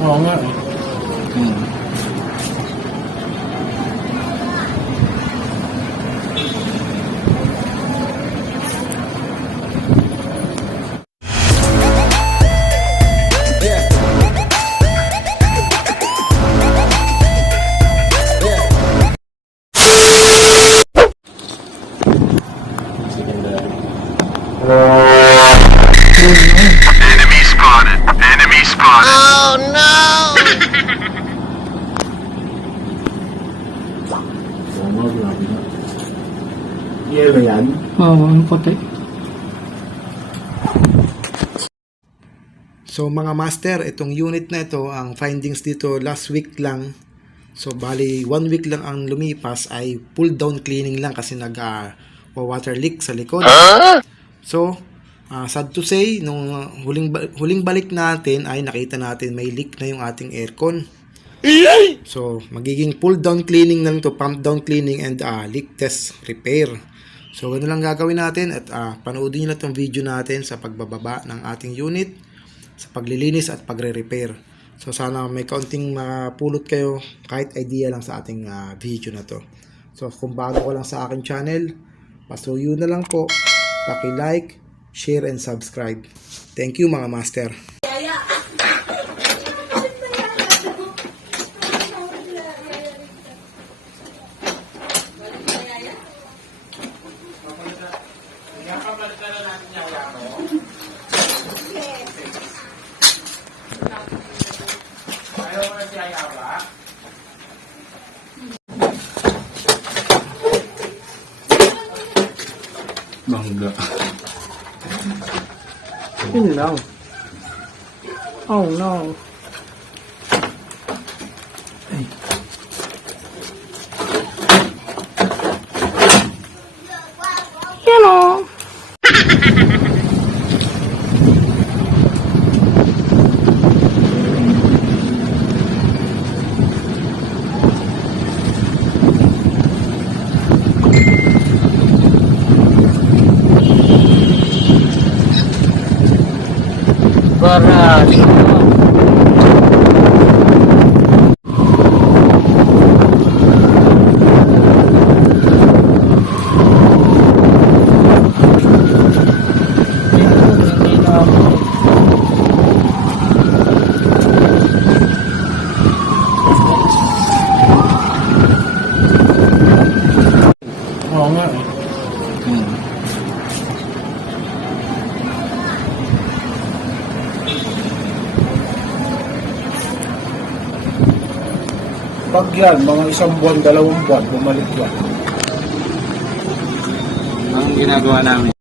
Oo nga eh. Enemy spotted. Enemy spotted. Oh no! Oo nga, grabe na. Yelo yan? Oo, ang puti. So mga master, itong unit na ito, ang findings dito last week lang. So bali 1 week lang ang lumipas ay pull down cleaning lang kasi water leak sa likod. So sad to say, nung huling balik natin ay nakita natin may leak na yung ating aircon. So magiging pull down cleaning na lang to, pump down cleaning and leak test repair. So ganoon lang gagawin natin at panoodin niyo na itong video natin sa pagbababa ng ating unit, sa paglilinis at pagre-repair. So sana may kaunting mapulot kayo kahit idea lang sa ating video na to. So kung bago ko lang sa aking channel, pasuyo na lang po, paki-like, share and subscribe. Thank you mga master. Mangga. Yun lang. Oh no. Yan o. Brgy. Oo nga eh. Pag yan, mga 1 buwan, 2 buwan, bumalik yan. Ang ginagawa namin.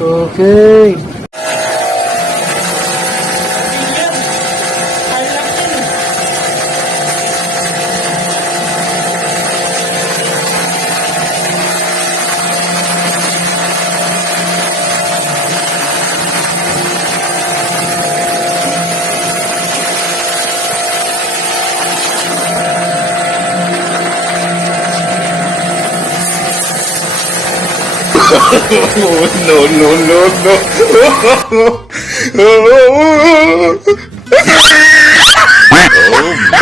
Okay. No, no, no, no.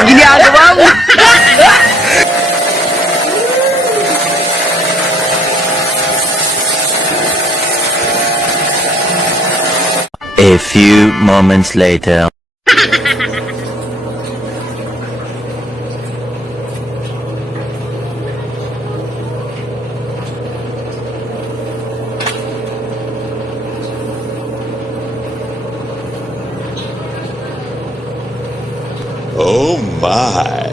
Ginagawa mo! A few moments later. Oh my.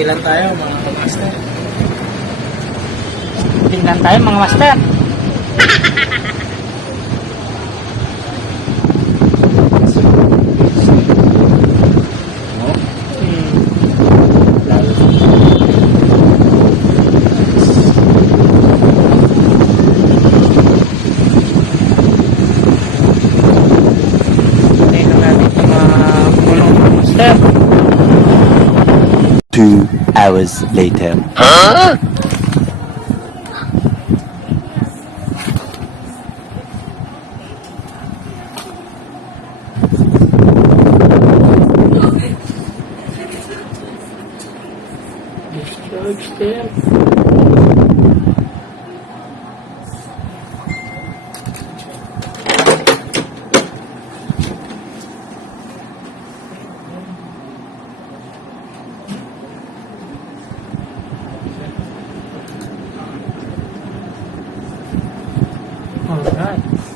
Lang tayo mga master. Tingnan tayo mga master. Tingnan natin ito mga pulong mga master. 2 hours later. Discharge them. Alright.